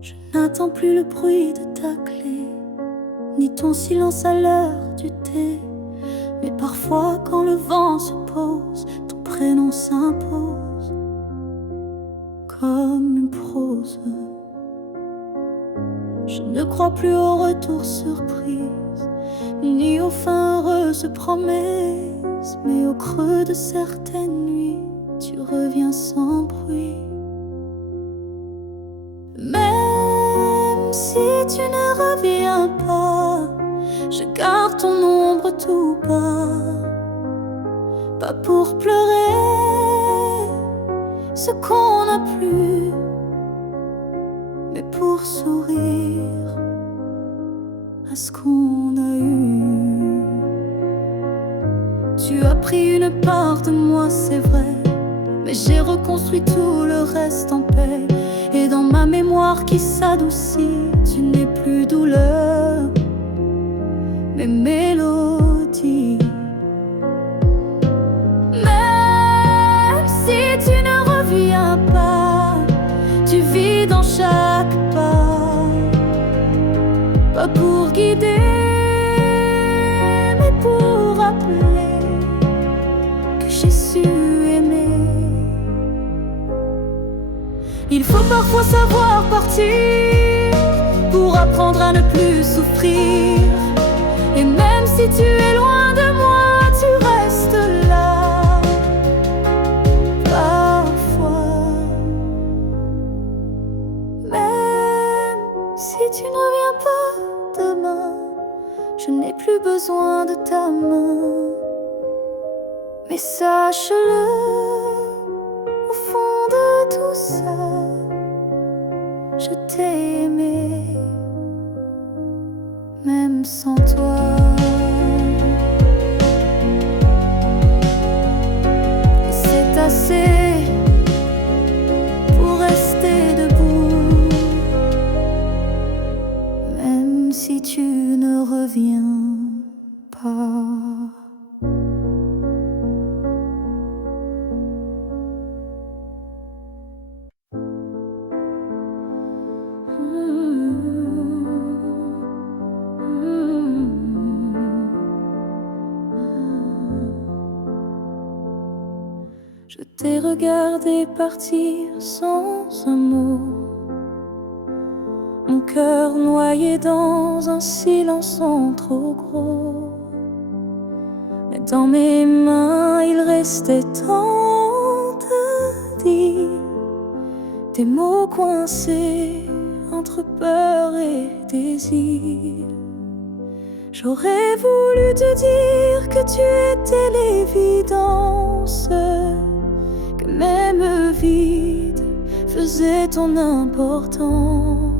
Je n'attends plus le bruit de ta clé, ni ton silence à l'heure du thé. Mais parfois quand le vent se pose, ton prénom s'impose comme une prose. Je ne crois plus au retour surprise, ni aux fins heureuses promesses. Mais au creux de certaines nuits, tu reviens sans bruit. Même si tu ne reviens pas, je garde ton ombre tout bas. Pas pour pleurer ce qu'on n'a plus, mais pour sourire à ce qu'on a eu. Tu as pris une part de moi, c'est vrai, mais j'ai reconstruit tout le reste en paix. Et dans ma mémoire qui s'adoucit, tu n'es plus douleur, mais mélodie. Même si tu ne reviens pas, tu vis dans chaque pas. Pas pour guider, mais pour rappeler que j'ai su aimer. Il faut parfois savoir partir pour apprendre à ne plus souffrir. Et même si tu es loin de moi, tu restes là. Parfois, même si tu ne reviens pas demain, je n'ai plus besoin de ta main. Mais sache-le, au fond de tout ça, je t'ai aimé, même sans toi. Et c'est assez pour rester debout, même si tu ne reviens pas. Je t'ai regardé partir sans un mot, mon cœur noyé dans un silence trop gros. Mais dans mes mains il restait tant à dire, des mots coincés entre peur et désir. J'aurais voulu te dire que tu étais l'évidence, que même vide faisait ton importance,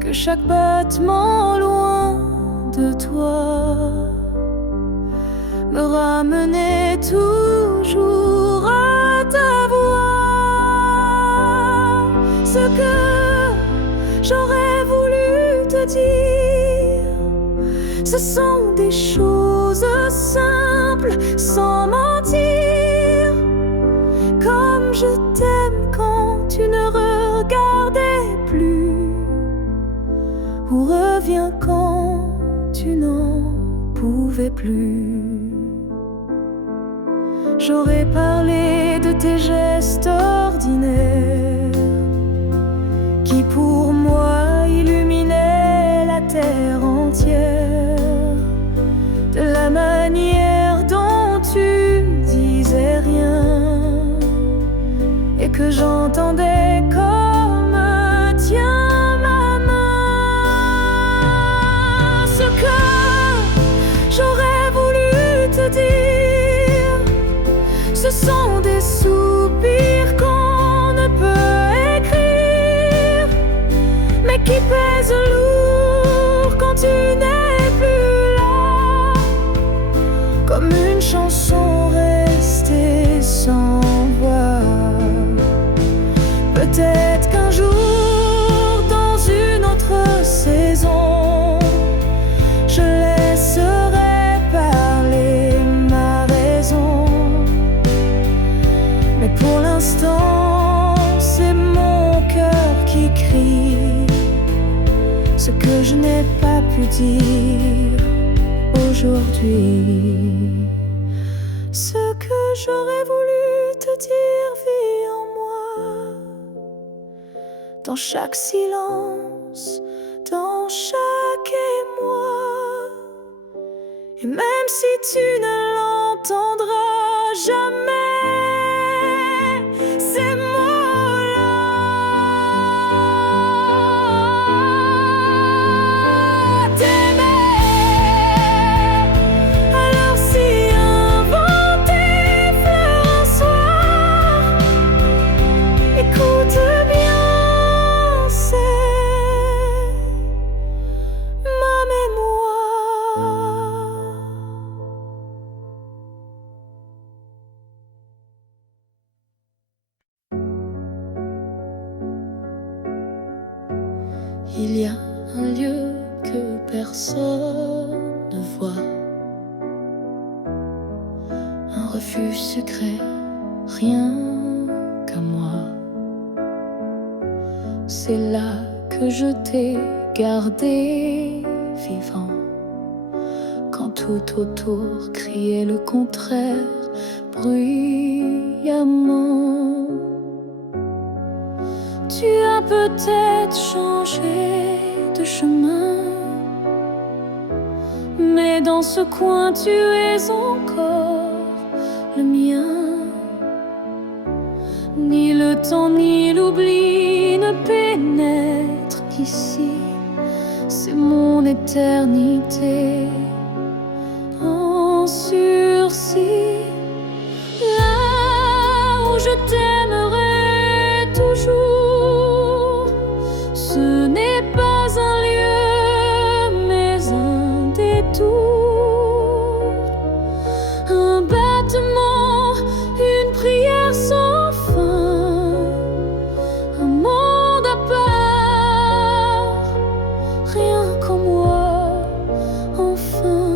que chaque battement loin de toi me ramenait toujours à ta voix. Ce que j'aurais voulu te dire, ce sont des choses simples, sans mentir. Comme je t'aime quand tu ne regardais plus, ou reviens quand tu n'en pouvais plus. J'aurais parlé de tes gestes ordinaires qui pour moi illuminaient la terre entière, de la manière dont tu disais rien et que j'entendais comme tiens ma main. Ce que j'aurais voulu te dire, ce sont des soupirs qu'on ne peut écrire, mais qui pèsent lourd quand tu n'es plus là, comme une chanson restée sans voix. Peut-être qu'un jour, dans une autre saison, je ce que je n'ai pas pu dire aujourd'hui. Ce que j'aurais voulu te dire vit en moi, dans chaque silence, dans chaque émoi. Et même si tu ne l'entendras jamais, ces mots-là, t'aimer. Alors si un vent t'effleure un soir, écoute bien, c'est ma mémoire. Il y a un lieu que personne ne voit, un refuge secret, rien qu'à moi. C'est là que je t'ai gardé vivant, quand tout autour criait le contraire bruyamment. Tu as peut-être changé de chemin, mais dans ce coin tu es encore le mien. Ni le temps ni l'oubli ne pénètrent ici, c'est mon éternité en sursis. Là où je t'aimerai toujours, ce n'est pas un lieu, mais un détour, un battement, une prière sans fin, un monde à part, rien qu'en moi, enfin.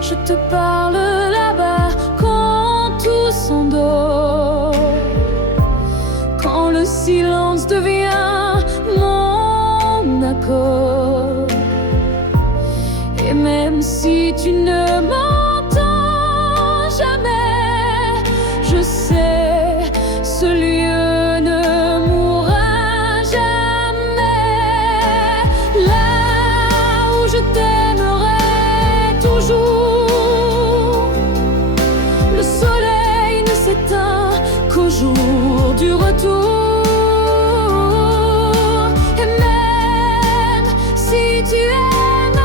Je te parle là-bas quand tout s'endort, quand le silence devient mon accord. Et même si tu ne m'entends jamais, je sais, ce lieu ne mourra jamais. Là où je t'aimerai toujours, le soleil ne s'éteint qu'au jour du retour. Et même si tu aimes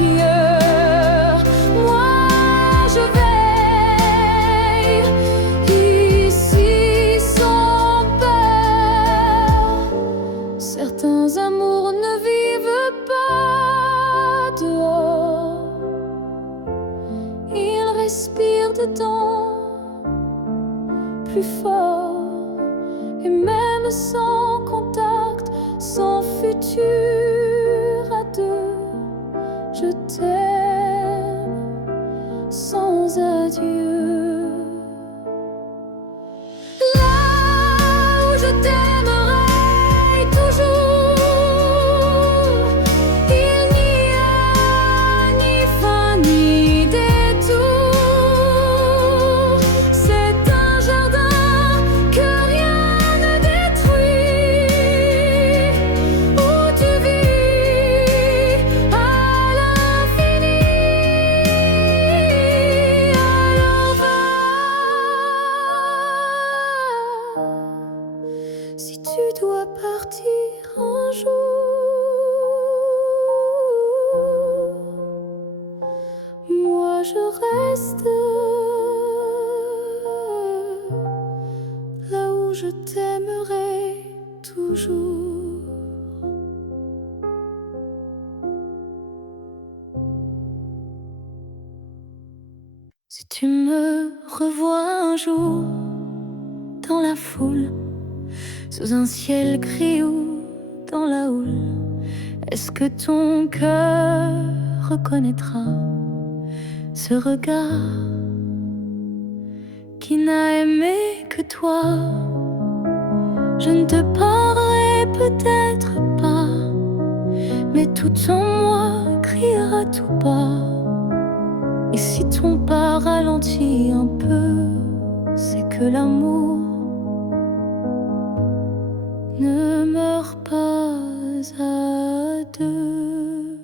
ailleurs, moi je veille ici sans peur. Certains amours ne vivent pas dehors, ils respirent dedans plus fort. Et même sans contact, sans futur à deux, je t'aime sans adieu. Là où je t'aimerai toujours, il n'y a ni fin ni détour. C'est un jardin que rien ne détruit, où tu vis à l'infini, à l'envers. Si tu dois partir un jour, moi je reste là où je t'aimerai toujours. Si tu me revois un jour dans la foule, sous un ciel gris ou dans la houle, est-ce que ton cœur reconnaîtra ce regard qui n'a aimé que toi? Je ne te parlerai peut-être pas Tout en moi criera tout bas. Et si ton pas ralentit un peu, c'est que l'amour ne meurt pas à deux.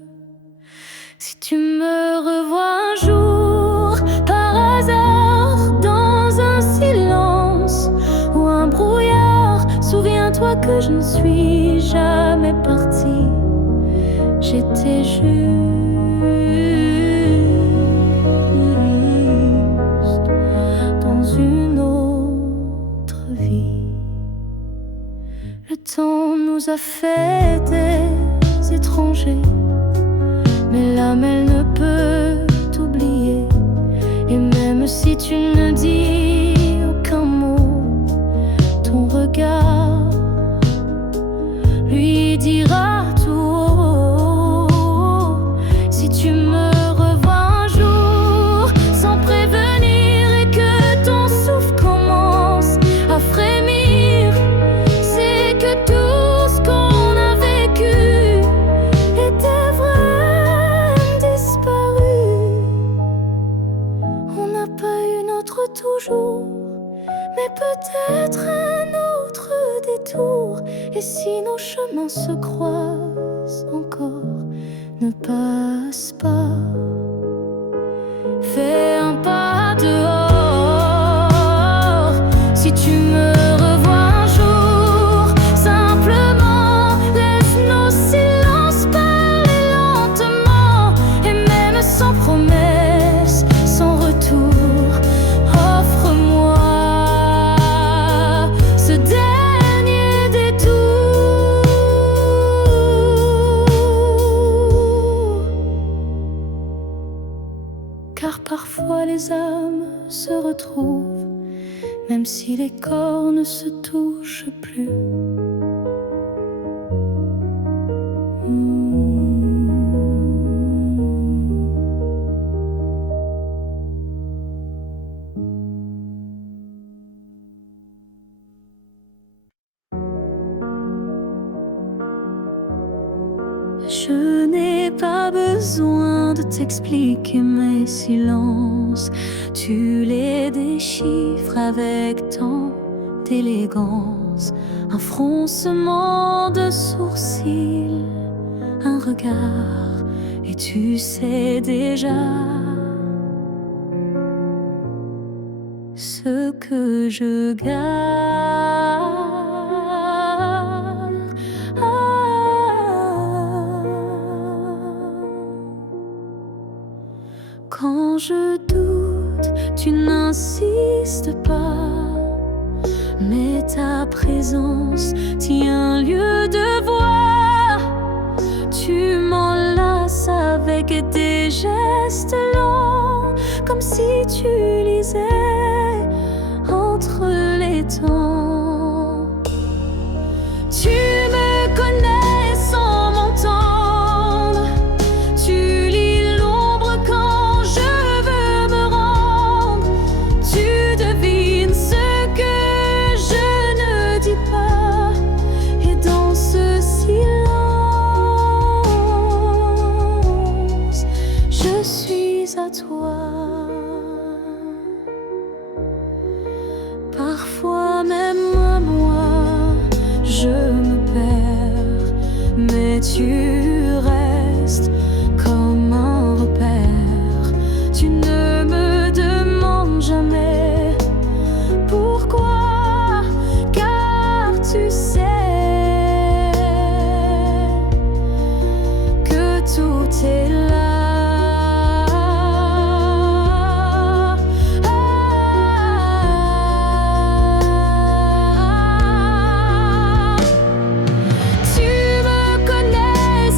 Si tu me revois un jour par hasard dans un silence ou un brouillard, souviens-toi que je ne suis jamais partie. J'étais juste dans une autre vie. Le temps nous a fait des étrangers, mais l'âme elle ne peut t'oublier. Et même si tu ne dis aucun mot, ton regard lui dira tout haut. Si tu me revois un jour sans prévenir et que ton souffle commence à frémir, c'est que tout ce qu'on a vécu était vrai, disparu. On n'a pas eu notre toujours, mais peut-être un autre détour. Et si nos chemins se croisent encore, ne passe pas. Fais un pas dehors. Si tu me revois un jour, simplement laisse nos silences parler lentement. Et même sans promesse, sans retour, offre-moi ce dernier détour. Car parfois les âmes se retrouvent, même si les corps ne se touchent plus. Je n'ai pas besoin de t'expliquer mes silences. Tu les déchiffres avec tant d'élégance. Un froncement de sourcils, un regard, et tu sais déjà ce que je garde. Quand je doute, tu n'insistes pas, mais ta présence tient lieu de voix. Tu m'enlaces avec des gestes lents, comme si tu lisais entre les temps. Tu me connais sans m'entendre. Tu lis l'ombre quand je veux me rendre. Tu devines ce que je ne dis pas. Et dans ce silence, je suis à toi. Parfois même moi, je me perds, mais tu restes comme un repère. Tu ne me demandes jamais pourquoi, car tu sais que tout est là. Tu me connais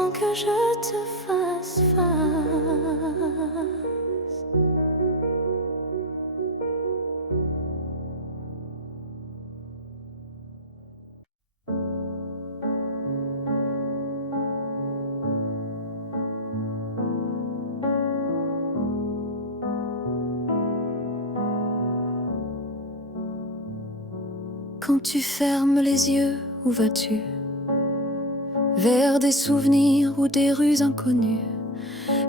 sans que je te fasse face. Quand tu fermes les yeux, où vas-tu? Vers des souvenirs ou des rues inconnues?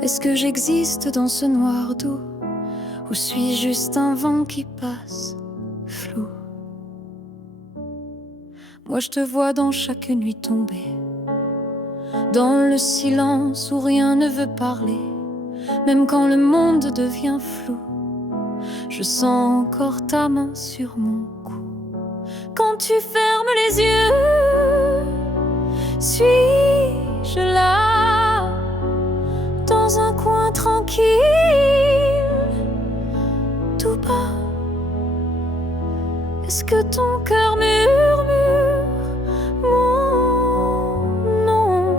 Est-ce que j'existe dans ce noir doux? Ou suis-je juste un vent qui passe, flou? Moi je te vois dans chaque nuit tombée, dans le silence où rien ne veut parler. Même quand le monde devient flou, je sens encore ta main sur mon cou. Quand tu fermes les yeux, suis-je là, dans un coin tranquille, tout bas? Est-ce que ton cœur murmure mon nom?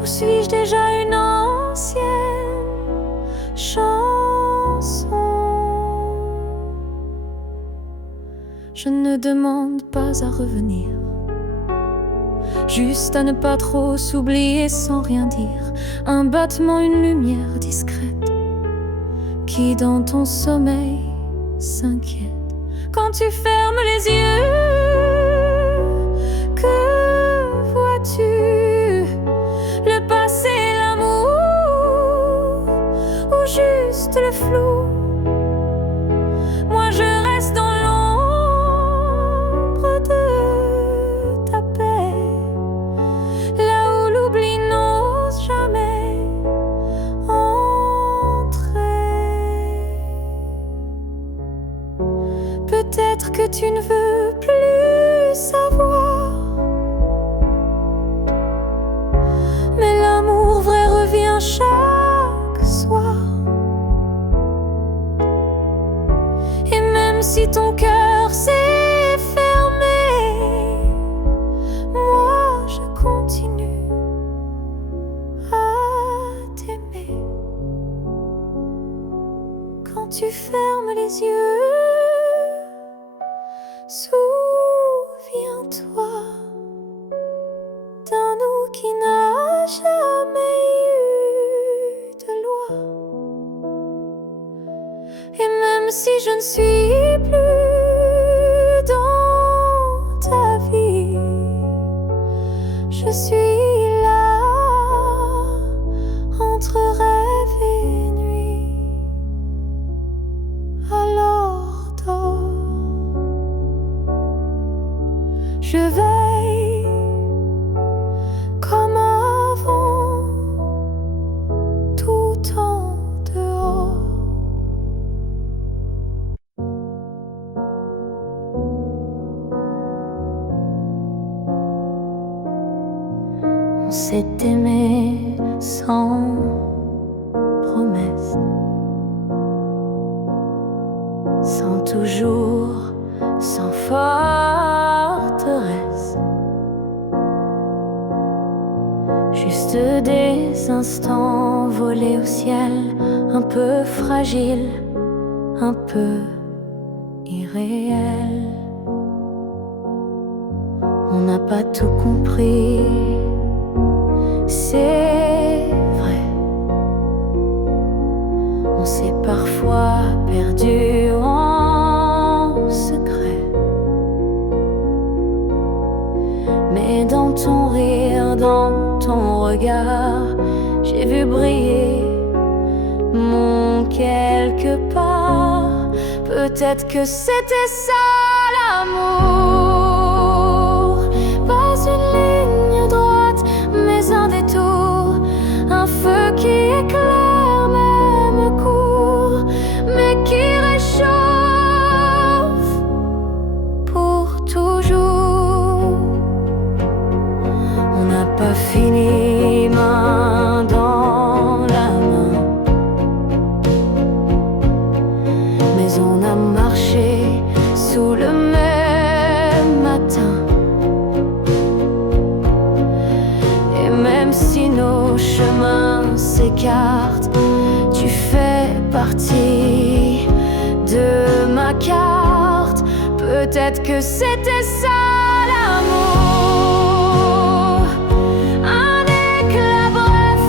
Ou suis-je déjà une ancienne chanson? Je ne demande pas à revenir, juste à ne pas trop s'oublier sans rien dire. Un battement, une lumière discrète qui dans ton sommeil s'inquiète. Quand tu fermes les yeux, que vois-tu? Le passé, l'amour ou juste le flou? Moi je reste dans l'ombre de ta paix, là où l'oubli n'ose jamais entrer. Peut-être que tu ne veux plus savoir, mais l'amour vrai revient chaque soir. Et même si ton cœur s'est fermé, moi je continue à t'aimer. Quand tu fermes les yeux, souviens-toi d'un nous qui n'a jamais eu de loi. Et même si je ne suis plus dans ta vie, je suis là entre rêve et nuit. Alors dors, je veille comme avant, tout en dehors. On s'est aimé sans promesse, sans toujours, sans forteresse. Juste des instants volés au ciel, un peu fragiles, un peu irréels. On n'a pas tout compris, c'est vrai. On s'est parfois perdu en secret. Mais dans ton rire, dans ton regard, j'ai vu briller mon quelque part. Peut-être que c'était ça l'amour. Pas une ligne droite, mais un détour. Un feu qui éclaire, même court, mais qui réchauffe pour toujours. On n'a pas fini main dans la main, mais on a marché sous le même même si nos chemins s'écartent, tu fais partie de ma carte. Peut-être que c'était ça l'amour, un éclat bref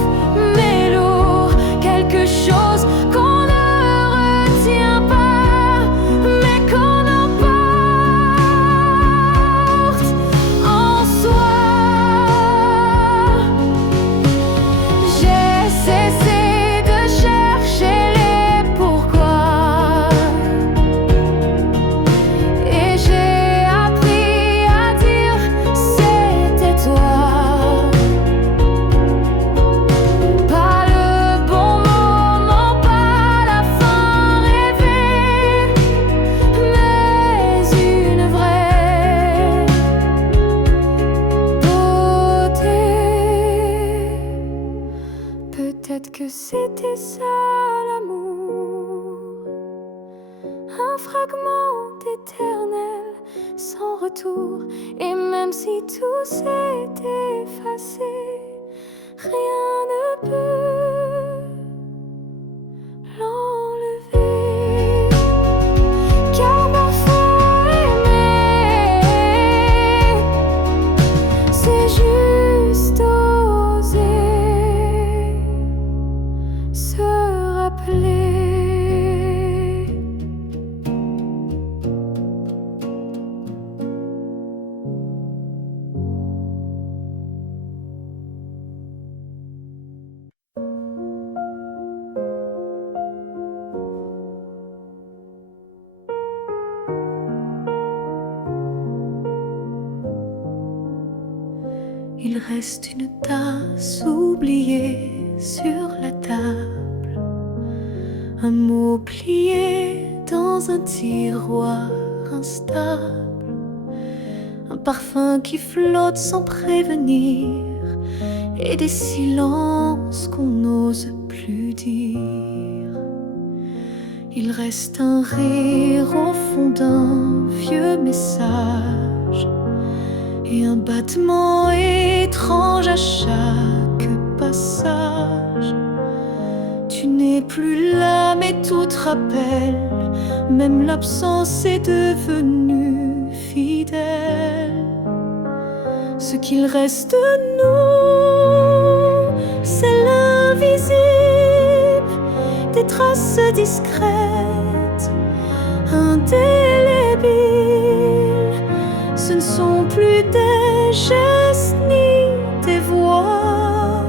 mais lourd, quelque chose qu'on ne retient pas mais qu'on emporte en soi. J'ai cessé de chercher les pourquoi et j'ai appris à dire c'était toi. Pas le bon moment, pas la fin rêvée, mais une vraie beauté. Peut-être que c'était ça l'amour, un fragment éternel sans retour. Et même si tout s'est effacé, rien ne peut l'enlever. Car parfois aimer, c'est juste oser se rappeler. Il reste une tasse oubliée sur la table, un mot plié dans un tiroir instable, un parfum qui flotte sans prévenir et des silences qu'on n'ose plus dire. Il reste un rire au fond d'un vieux message et un battement étrange à chaque passage. Tu n'es plus là mais tout te rappelle, même l'absence est devenue fidèle. Ce qu'il reste de nous, c'est l'invisible, des traces discrètes, indélébiles. Ce ne sont plus des gestes ni des voix,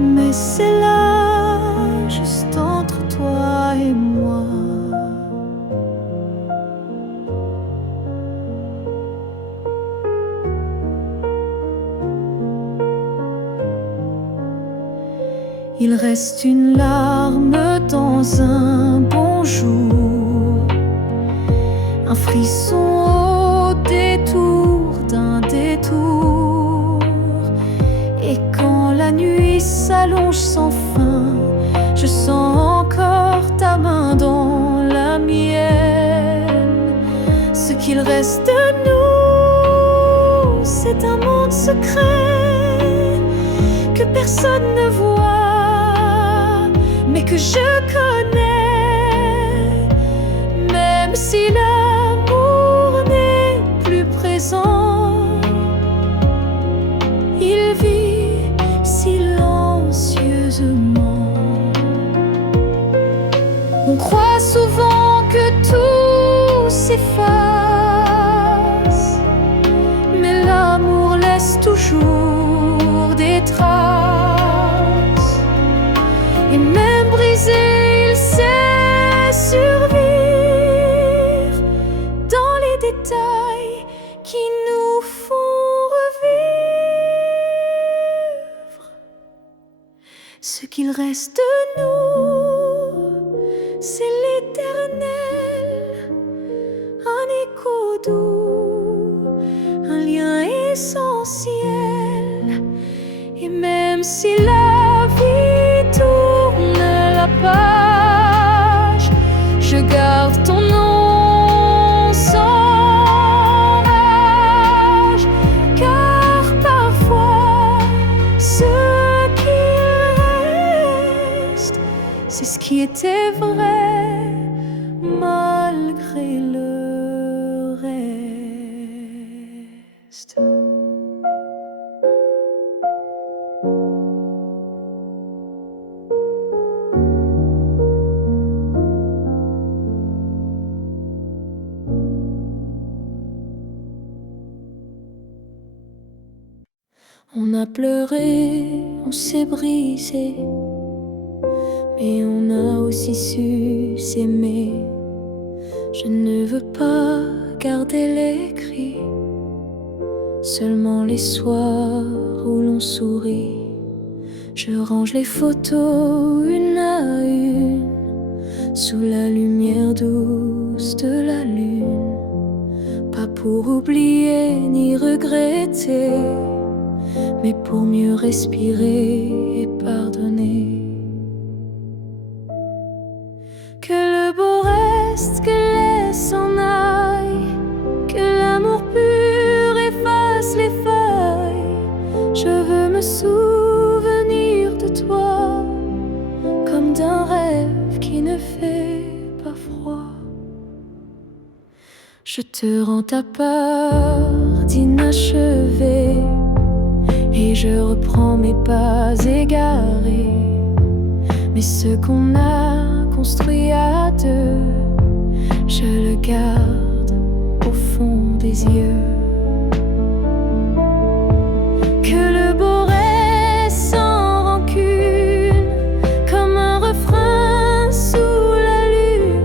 mais c'est là, juste entre toi et moi. Il reste une larme dans un bonjour, un frisson au détour d'un détour. Et quand la nuit s'allonge sans fin, je sens encore ta main dans la mienne. Ce qu'il reste de nous, c'est un monde secret que personne ne voit, mais que je connais. Même si l'amour n'est plus présent, il vit silencieusement. On croit souvent que tout s'efface, mais l'amour laisse toujours des traces. Et même brisé, il sait survivre dans les détails qui nous font revivre. Ce qu'il reste de nous, c'est l'éternel, un écho doux, un lien essentiel. Et même si la vie tourne la page, je garde ton nom sans rage. Car parfois Ce qui reste, c'est ce qui était vrai, malgré le reste. On a pleuré, on s'est brisé, mais on a aussi su s'aimer. Je ne veux pas garder les cris, seulement les soirs où l'on sourit. Je range les photos une à une, sous la lumière douce de la lune. Pas pour oublier ni regretter, mais pour mieux respirer et pardonner. Que le beau reste, que les s'en aille, que l'amour pur efface les feuilles. Je veux me souvenir de toi, comme d'un rêve qui ne fait pas froid. Je te rends ta part d'inachevé, et je reprends mes pas égarés. Mais ce qu'on a construit à deux, je le garde au fond des yeux. Que le beau reste sans rancune, comme un refrain sous la lune.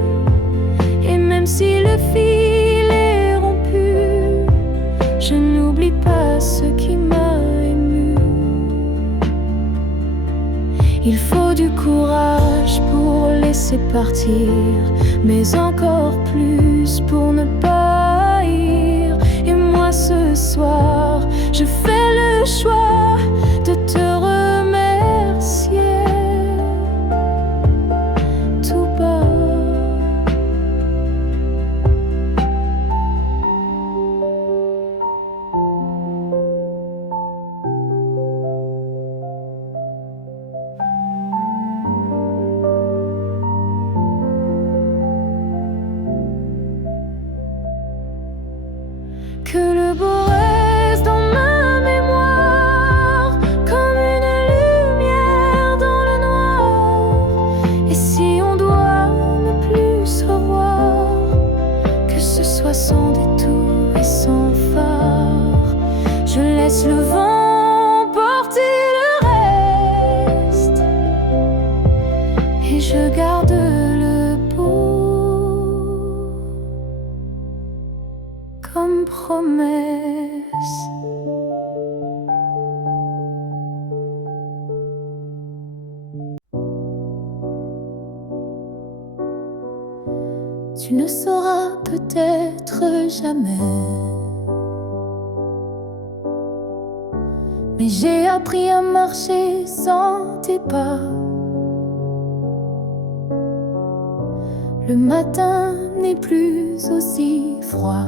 Et même si le fil est rompu, je n'oublie pas ce qui m'a. Il faut du courage pour laisser partir, mais encore plus pour ne pas haïr. Et moi ce soir, je fais le choix de te remercier tout bas. Que le beau reste dans ma mémoire, comme une lumière dans le noir. Et si on doit ne plus se revoir, que ce soit sans détour et sans phare. Je laisse le vent porter le reste, et je garde le beau comme promesse. Tu ne sauras peut-être jamais, mais j'ai appris à marcher sans tes pas. Le matin n'est plus aussi froid,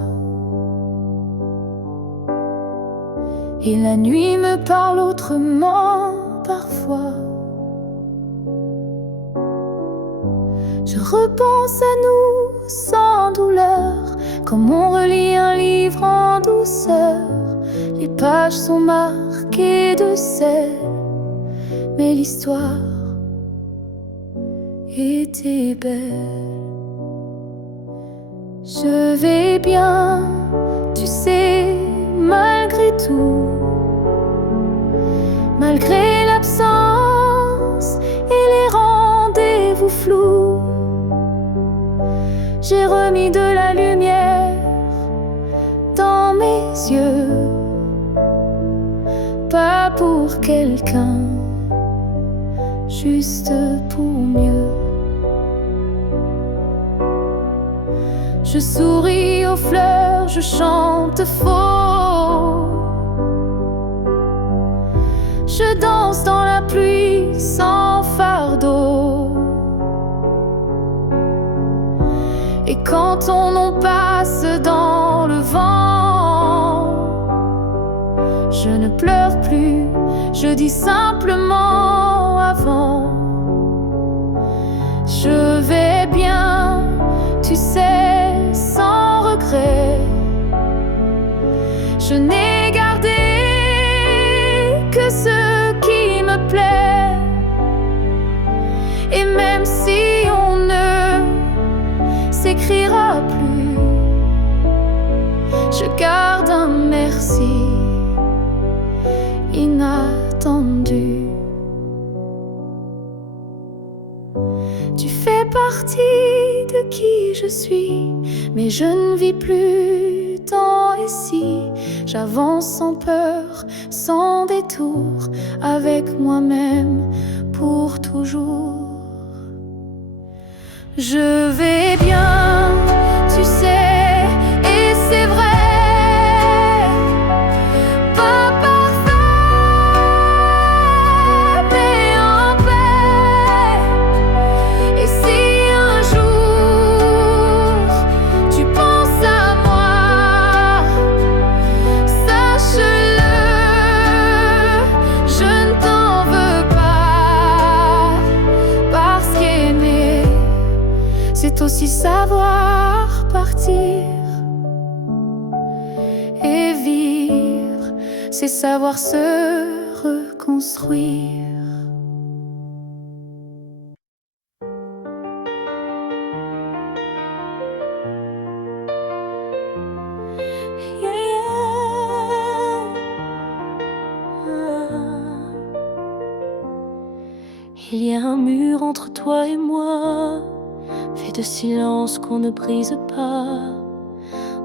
et la nuit me parle autrement parfois. Je repense à nous sans douleur, comme on relit un livre en douceur. Les pages sont marquées de sel, mais l'histoire était belle. Je vais bien, tu sais, malgré tout, malgré l'absence et les rendez-vous flous. J'ai remis de la lumière dans mes yeux, pas pour quelqu'un, juste pour mieux. Je souris aux fleurs, je chante faux. Je danse dans la pluie sans fardeau. Et quand ton nom passe dans le vent, je ne pleure plus, Je dis simplement avant. Je vais bien, tu sais, sans regret. Je n'ai gardé que ce qui me plaît. Et même si on ne s'écrira plus, je garde un merci inattendu. Tu fais partie de qui je suis, mais je ne vis plus tant ici. J'avance sans peur, sans détour, avec moi-même pour toujours. Je vais bien, tu sais, et c'est vrai. Pas parfait, mais en paix. Et si un jour tu penses à moi, sache-le, je ne t'en veux pas. Parce qu'aimer, c'est aussi savoir partir. Et vivre, c'est savoir se reconstruire. Il y a un mur entre toi et moi, fait de silence qu'on ne brise pas.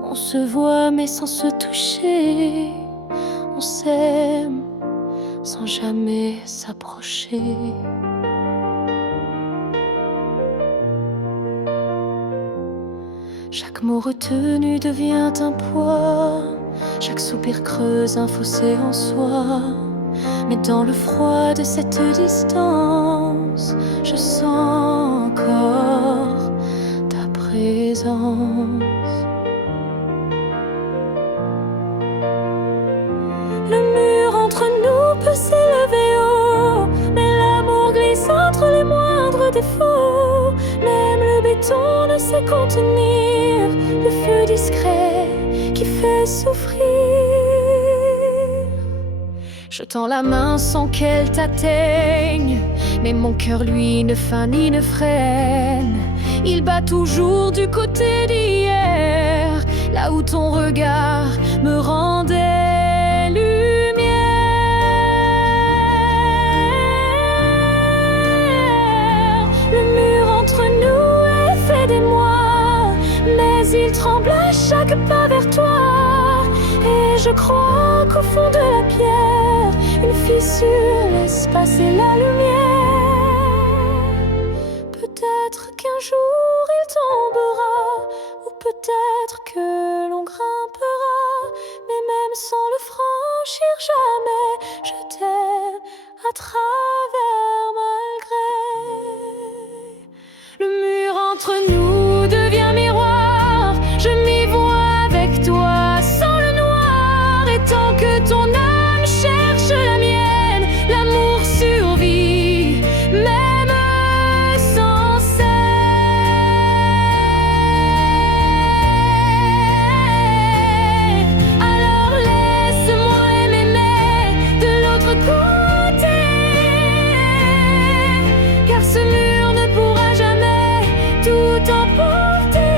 On se voit mais sans se toucher. On s'aime sans jamais s'approcher. Chaque mot retenu devient un poids. Chaque soupir creuse un fossé en soi. Mais dans le froid de cette distance, je sens encore ta présence. Le mur entre nous peut s'élever haut, mais l'amour glisse entre les moindres défauts. Même le béton ne sait contenir le feu discret qui fait souffrir. Je tends la main sans qu'elle t'atteigne, mais mon cœur lui ne feint ni ne freine. Il bat toujours du côté d'hier, là où ton regard me rendait lumière. Le mur entre nous est fait d'émoi, mais il tremble à chaque pas vers toi. Et je crois qu'au fond de la pierre, une fissure laisse passer la lumière. Peut-être qu'un jour il tombera, ou peut-être que l'on grimpera, mais même sans le franchir jamais, je t'aime à travers malgré. Le mur entre nous devient miroir, je m'y vois avec toi sans le noir. Et tant que ton âme cherche la mienne, l'amour survit, même sans cesse. Alors laisse-moi m'aimer de l'autre côté, car ce mur ne pourra jamais tout emporter.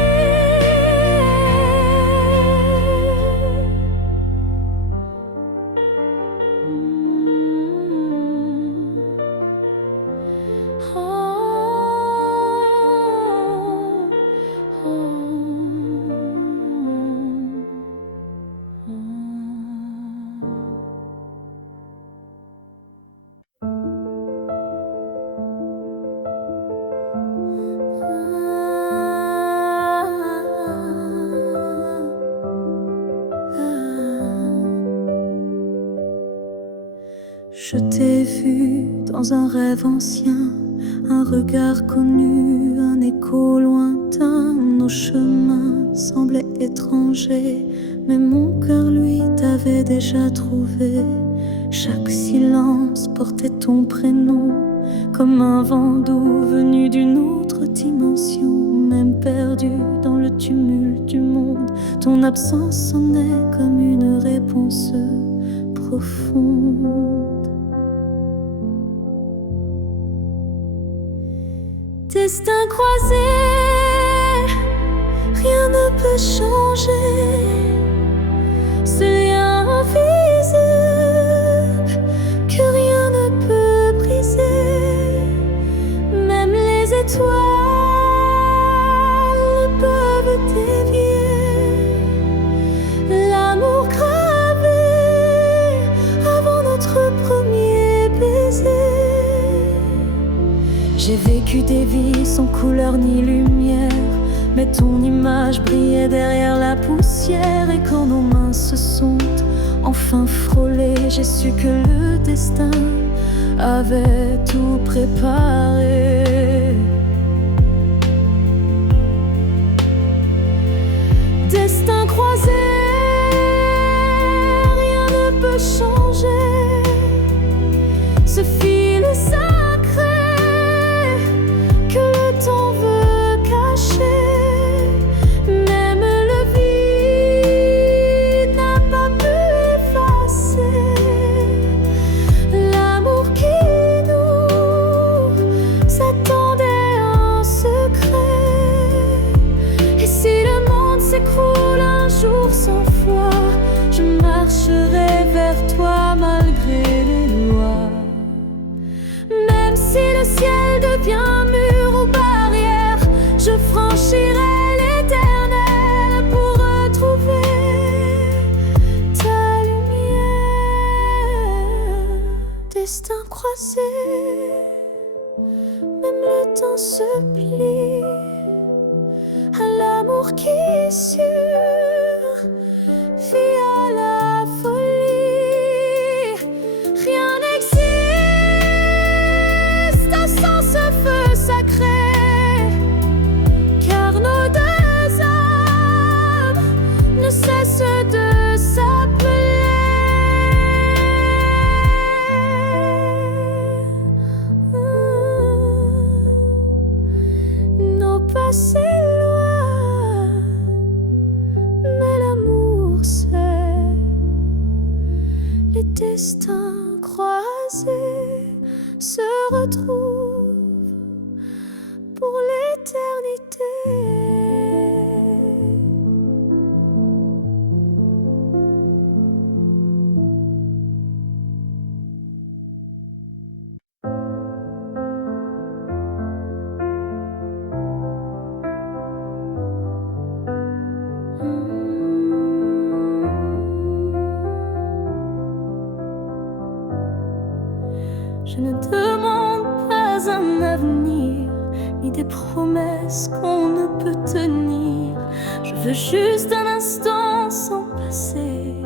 Je t'ai vu dans un rêve ancien, un regard connu, un écho lointain. Nos chemins semblaient étrangers, mais mon cœur lui t'avait déjà trouvé. Chaque silence portait ton prénom, comme un vent doux venu d'une autre dimension. Même perdu dans le tumulte du monde, ton absence sonnait comme une réponse profonde. Destin croisé, rien ne peut changer. Ce lien invisible que rien ne peut briser. Même les étoiles ne peuvent dévier l'amour gravé avant notre premier baiser. J'ai vécu des vies sans couleur ni lumière, mais ton image brillait derrière la poussière. Et quand nos mains se sont enfin frôlées, j'ai su que le destin avait tout préparé. Destin croisé, rien ne peut changer. Ce fil sacré que le temps veut cacher. Même le vide n'a pas pu effacer l'amour qui nous attendait en secret. Et si le monde s'écroule un jour sans foi, je marcherai vers toi malgré les lois. Même si le ciel devient mur ou barrière, je franchirai l'éternel pour retrouver ta lumière. Destin croisé, même le temps se plie à l'amour qui survit à la folie. Rien n'existe sans ce feu sacré, car nos deux âmes ne cessent de s'appeler. Nos passés destins croisés se retrouvent pour l'éternité. Je ne demande pas un avenir, ni des promesses qu'on ne peut tenir. Je veux juste un instant sans passé,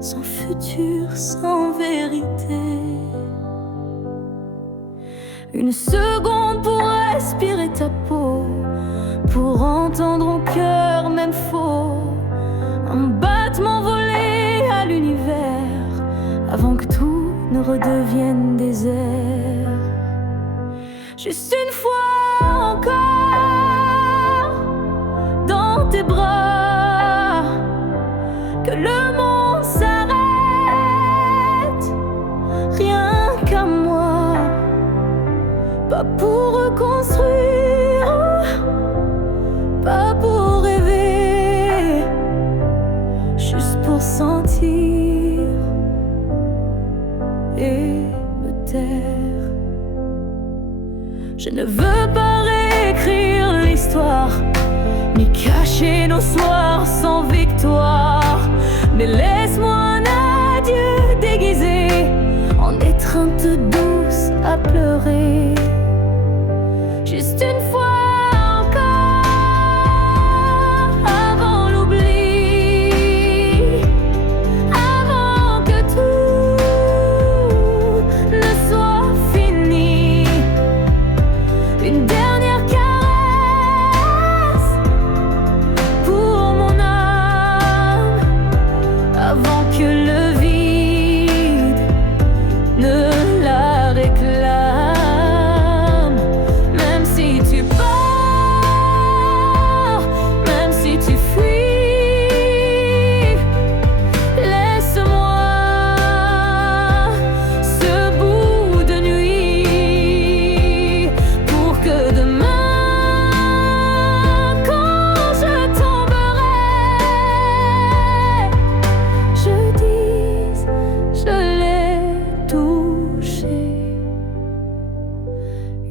sans futur, sans vérité. Une seconde pour respirer ta peau, pour entendre au cœur même faux un battement volé à l'univers, avant que tout ne redevienne désert. Juste une fois encore dans tes bras, que le monde s'arrête. Rien qu'à moi, pas pour reconstruire, pas pour rêver, juste pour sentir et me taire. Je ne veux pas réécrire l'histoire, ni cacher nos soirs sans victoire, mais laisse-moi un adieu déguisé en étreinte douce à pleurer. Juste une fois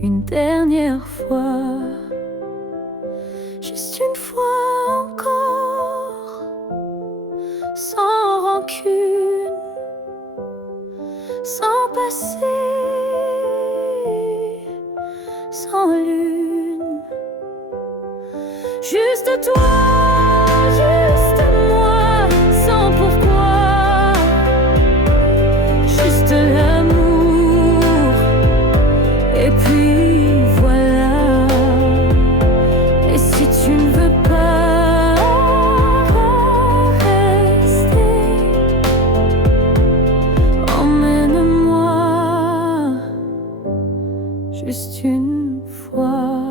une dernière fois, juste une fois encore, sans rancune, sans passé, sans lune, juste toi, juste moi, sans pourquoi, juste l'amour, et puis voilà. Et si tu ne veux pas rester, emmène-moi juste une fois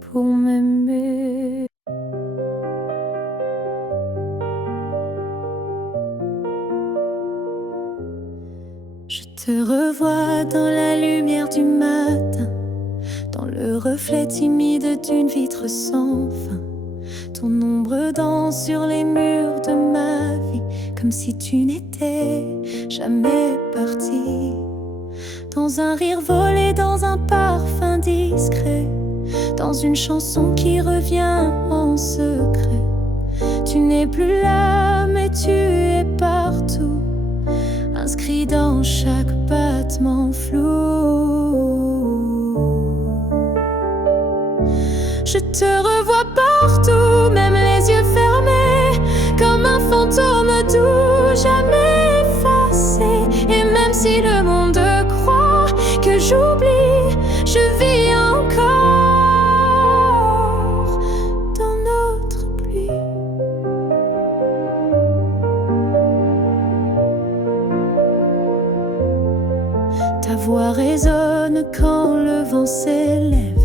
pour m'aimer. Je te revois dans la lumière du matin, dans le reflet timide d'une vitre sans fin. Ton ombre danse sur les murs de ma vie, comme si tu n'étais jamais parti. Dans un rire volé, dans un parfum discret, dans une chanson qui revient en secret. Tu n'es plus là, mais tu es partout, inscrit dans chaque battement flou. Je te revois partout, même les yeux fermés, comme un fantôme doux, jamais effacé. Et même si le monde croit que j'oublie, je vis encore dans notre pluie. Ta voix résonne quand le vent s'élève,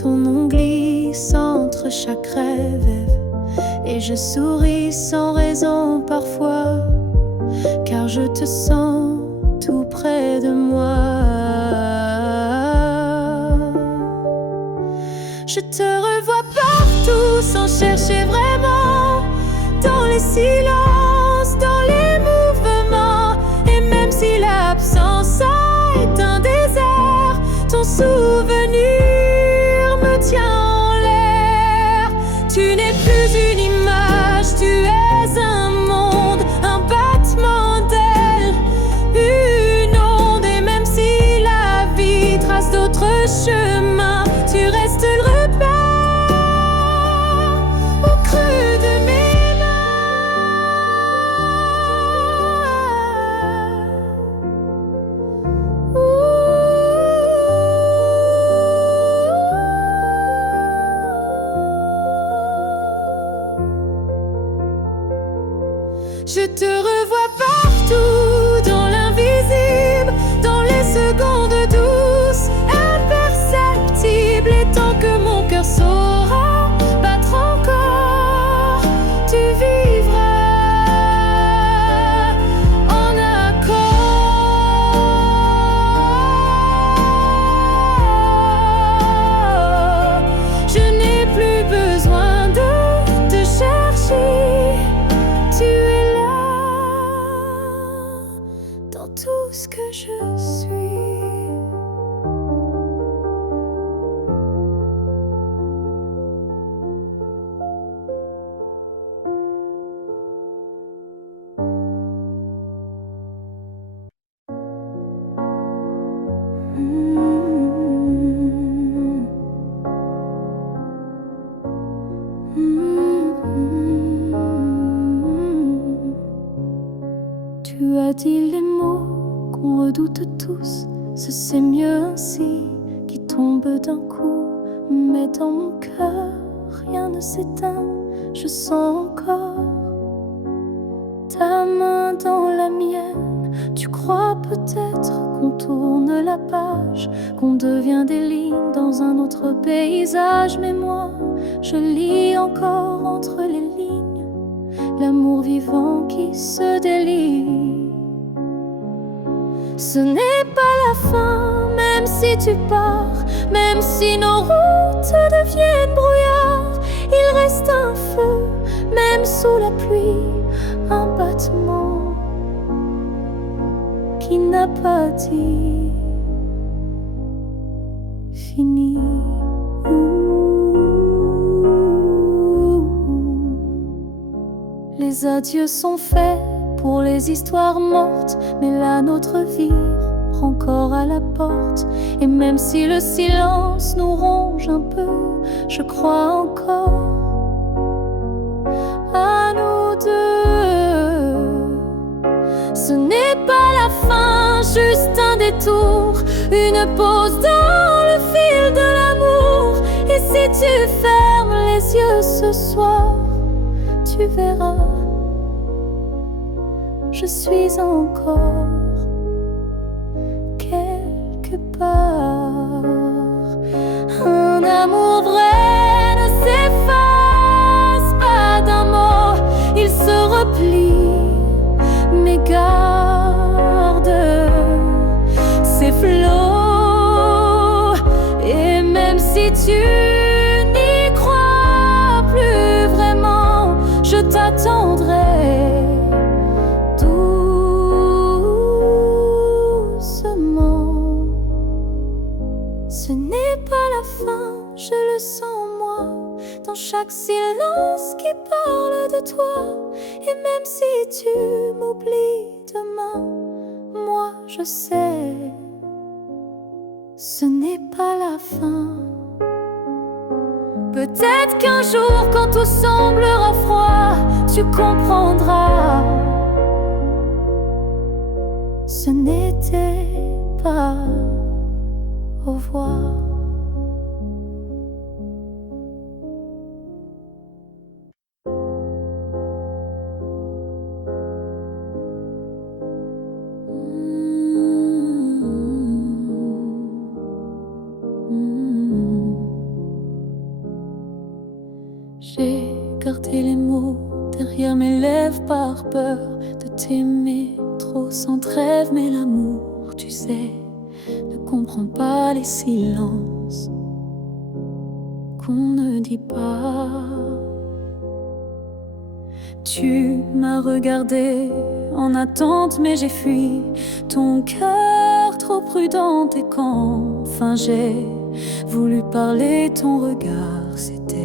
ton nom glisse entre chaque rêve. Et je souris sans raison parfois, car je te sens tout près de moi. Je te revois partout sans chercher vraiment, dans les silences, dans les mouvements. Et même si l'absence a éteint des airs, ton souvenir me tient en l'air. Tu n'es plus une image, tu es un monde, un battement d'ailes, une onde. Et même si la vie trace d'autres chemins, tu restes le repère au creux de mes Je te revois partout, dans l'invisible, dans les secondes douces, imperceptibles. Et tant que mon cœur saura battre encore, tu vivras en accord. Je n'ai plus besoin de te chercher, tu es là dans tout ce que je suis. Tu as dit les mots qu'on redoute tous, ce c'est mieux ainsi, qui tombe d'un coup. Mais dans mon cœur, rien ne s'éteint, je sens encore ta main dans la mienne. Tu crois peut-être qu'on tourne la page, qu'on devient des lignes dans un autre paysage. Mais moi, je lis encore entre les lignes l'amour vivant qui se délie. Ce n'est pas la fin, même si tu pars, même si nos routes deviennent brouillard. Il reste un feu, même sous la pluie, un battement qui n'a pas dit fini. Les adieux sont faits pour les histoires mortes, mais là notre vie prend corps à la porte. Et même si le silence nous ronge un peu, je crois encore à nous deux. Ce n'est pas la fin, juste un détour, une pause dans le fil de l'amour. Et si tu fermes les yeux ce soir, tu verras, je suis encore quelque part. Un amour vrai ne s'efface pas d'un mot, il se replie, mais garde ses flots. Et même si tu n'y crois plus vraiment, je t'attendrai doucement. Ce n'est pas la fin, je le sens en moi, dans chaque silence qui parle de toi. Et même si tu m'oublies demain, moi je sais, ce n'est pas la fin. Peut-être qu'un jour, quand tout semblera froid, tu comprendras, ce n'était pas au revoir. J'ai gardé les mots derrière mes lèvres par peur de t'aimer trop sans trêve. Mais l'amour, tu sais, ne comprend pas les silences qu'on ne dit pas. Tu m'as regardé en attente, mais j'ai fui, ton cœur trop prudent. Et quand enfin j'ai voulu parler, ton regard s'était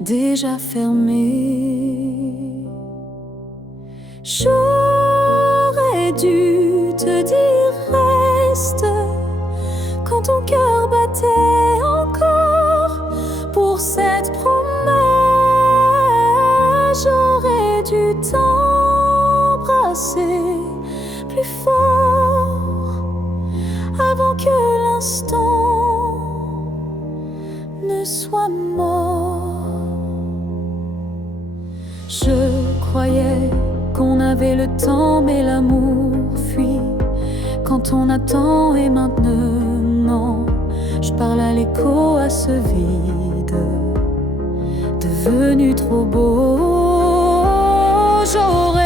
déjà fermé. J'aurais dû te dire reste quand ton cœur battait encore pour cette promesse. J'aurais dû t'embrasser plus fort avant que l'instant ne soit mort. Je croyais qu'on avait le temps, mais l'amour fuit quand on attend. Et maintenant, je parle à l'écho, à ce vide devenu trop beau. J'aurais